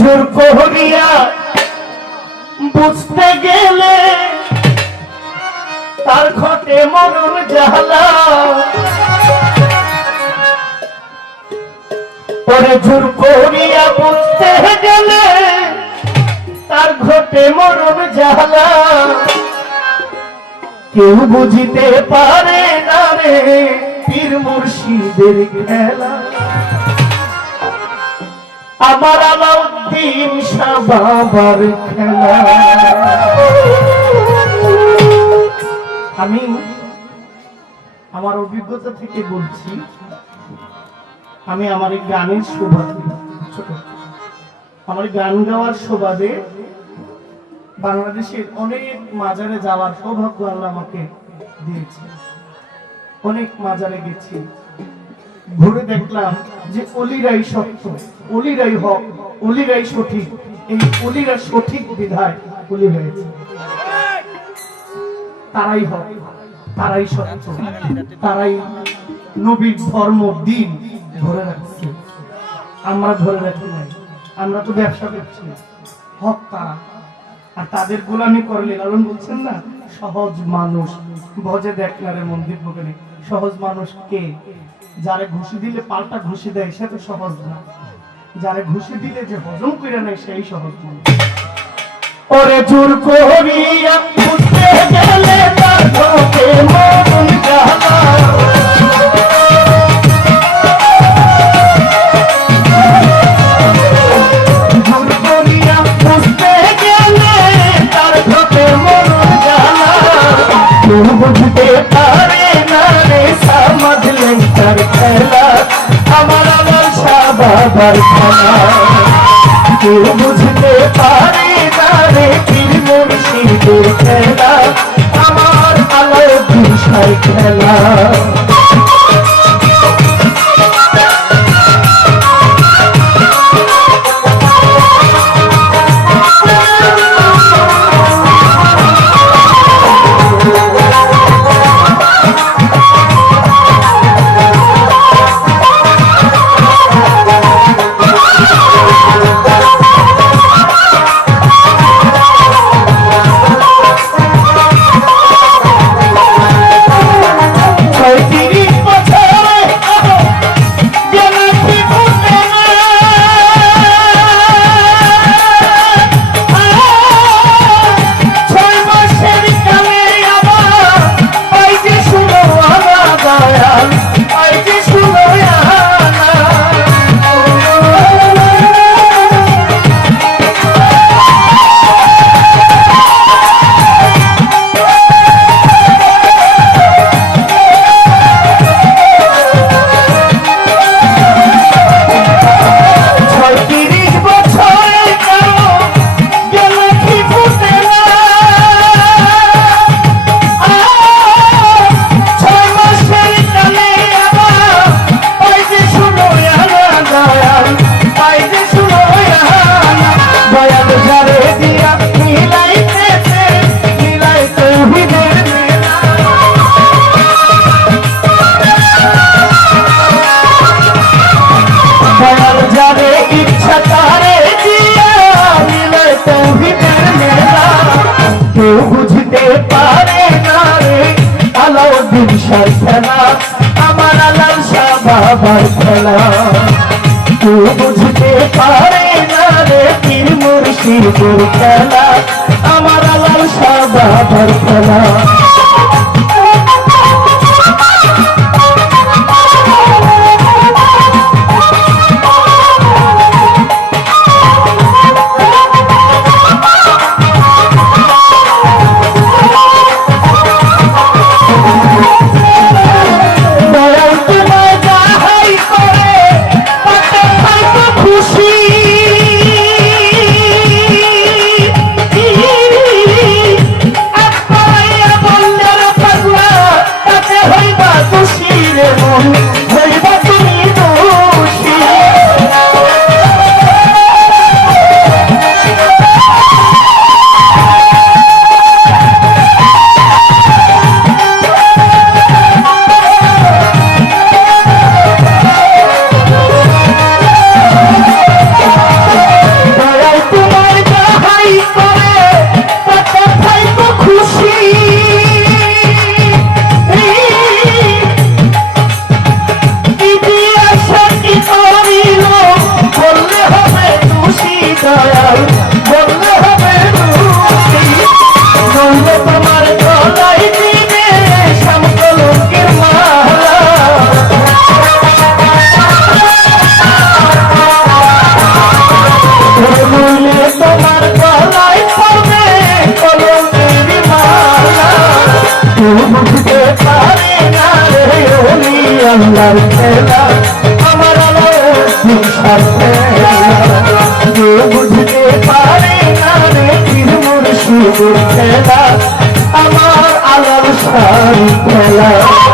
জোর করিয়া বুঝতে গেলে তার ঘটে মরণ জ্বালা। পরে জোর করিয়া বুঝতে গেলে তার ঘটে মরণ জ্বালা। কেউ বুঝিতে পারে না রে পীর মুর্শিদের খেলা। আমার আলাউদ্দিন খেলা। আমি আমার অভিজ্ঞতা থেকে বলছি, আমি আমার এই গানের সুবাদে আমার গান গাওয়ার সুবাদে বাংলাদেশের অনেক মাজারে যাওয়ার সৌভাগ্য আল্লাহ আমাকে দিয়েছে। অনেক মাজারে গেছি। ঘুরে দেখলাম যে অলিরাই সত্য, অলিরাই হক, অলিরাই সঠিক। এই অলিরা সঠিক বিধায় অলি হয়েছে। তারাই হক, তারাই সত্য, তারাই নবীর ধর্ম, দিন ধরে রাখছে। আমরা ধরে রাখি নাই, আমরা তো ব্যবসা করছি হক তারা। আর তাদের গোলামি করলে লালন বলছেন না, সহজ মানুষ, ভজে দেখলারে মন্দির বগলে সহজ মানুষ কে? যারে ঘুষি দিলে পাল্টা ঘুষি দেয়, সে তো সহজ না। যারে ঘুষি দিলে যে হজম করে নেয়, সেই সহজ মানুষ ওরে জোর করিয়া উঠতে গেলে তার ঢোকে মরণ জ্বালা। জোর করিয়া বাবার খেলা কেউ বুঝতে পারে না রে পীর মুর্শিদের খেলা। আমার আলো বিষয় খেলা। কেউ বুঝতে পারে না রে। আলাউদ্দিন শাহ খেলা, আমার আলাল শাহ বাবার খেলা। কেউ বুঝতে পারে না রে পীর মুর্শিদের খেলা, আমার আলাল শাহ বাবার খেলা। বুঝতে পারে না আমার আলাম সারি খেলা।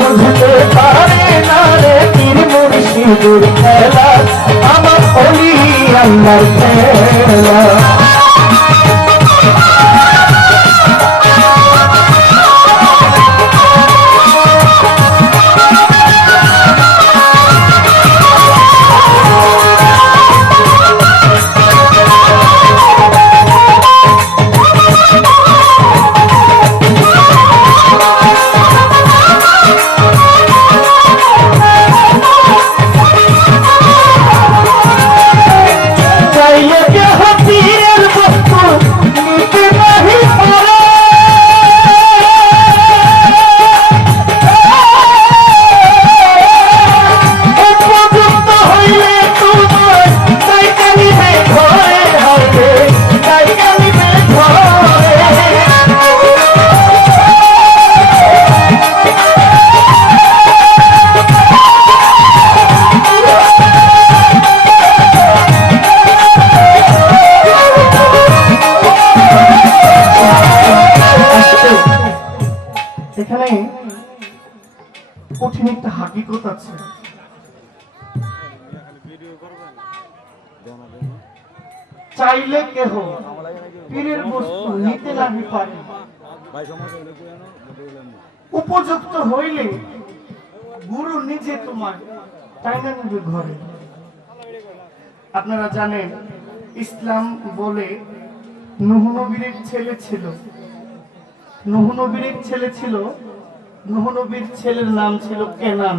বুঝতে পারে না রে পীর মুর্শিদুর খেলা আমার অলি আল্লাহর খেলা। হাকিকত আছে। চাইলে কেহ পীরের বস্তু নিতে লাগি পারে উপযুক্ত হইলে গুরু নিজে তোমার তাই না নেবে ঘরে। আপনারা জানেন, ইসলাম বলে নুহ নবীর ছেলে ছিল। নুহ নবীর ছেলে ছিল নুহ নবীর ছেলের নাম ছিল কেনান।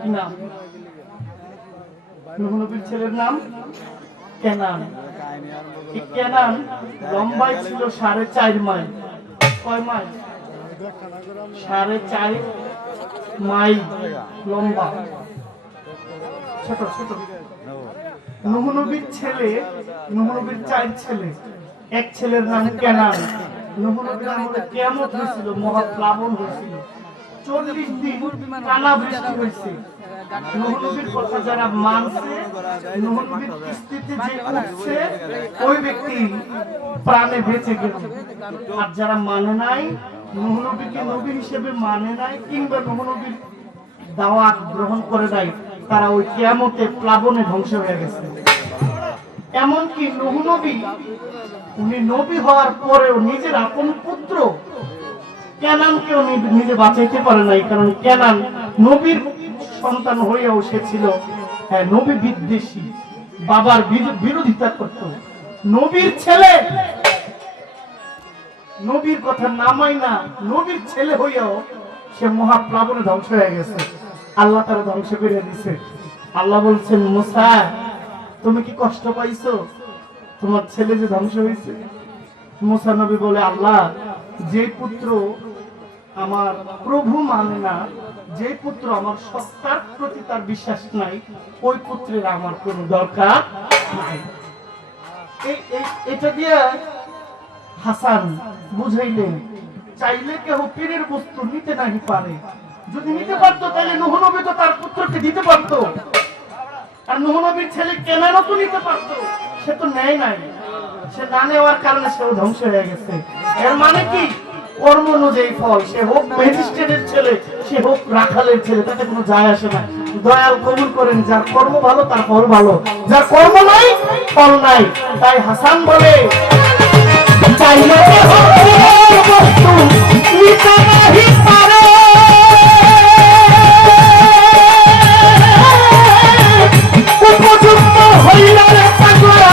কি নাম? নুহ নবীর ছেলের নাম কেনান। কেনান লম্বাই ছিল সাড়ে চার মাইল। কয় মাইল? সাড়ে চার মাইল লম্বা। ছোট ছোট। নুহ নবীর ছেলে নুহ নবীর চার ছেলে। এক ছেলের নাম কেনান। নুহ নবীর আমলে কেমন হয়েছিল, মহাপ্লাবন হয়েছিল। চল্লিশ দিন টানা বৃষ্টি হয়েছে। নুহ কথা যারা মানছে নুহ কিস্তিতে যে উঠছে ওই ব্যক্তি প্রাণে বেঁচে গেল আর যারা মানে নাই নবী হিসেবে মানে নাই কিংবা নুহ নবীর দাওয়াত গ্রহণ করে নাই তারা ওই কিয়ামতে প্লাবনে ধ্বংস হয়ে গেছে। এমনকি নুহ নবী উনি নবী হওয়ার পরেও নিজের আপন পুত্র কেনানকেও নিজে বাঁচাইতে পারে নাই, কারণ কেনান নবীর সন্তান সে ছিল হ্যাঁ নবী বিদ্বেষী, বাবার বিরোধিতা করত। নবীর ছেলে, নবীর কথা নামাই না নবীর ছেলে হইয়াও সে মহাপ্লাবনে ধ্বংস হয়ে গেছে। আল্লাহ তারা ধ্বংস করে দিছে। আল্লাহ বলছেন তুমি কি কষ্ট পাইছো? তোমার ছেলে যে ধ্বংস হয়েছে? মুসা নবী বলে, আল্লাহ, যে পুত্র আমার প্রভু মানে না, যে পুত্র আমার সত্তার প্রতি তার বিশ্বাস নাই, ওই পুত্রের আমার কোনো দরকার এটা দিয়ে হাসান বুঝাইলেন, চাইলে কেহ পীরের বস্তু নিতে নাহি পারে। যদি নিতে পারতো তাহলে নুহ নবী তো তার পুত্রকে দিতে পারতো। আর নুহ নবীর ছেলে কেনারও তো নিতে পারতো। সে তো নেয় নাই। সে না নেওয়ার কারণে সেও ধ্বংস হয়ে গেছে। এর মানে কি? কর্ম অনুযায়ী ফল সে হোক ম্যাজিস্ট্রেটের ছেলে সে হোক রাখালের ছেলে তাতে কোনো যায় আসে না। দয়াল কবুল করেন যার কর্ম ভালো তার ফল ভালো। যার কর্ম নাই ফল নাই। তাই হাসান বলে। উপযুক্ত হইলে পাগলা,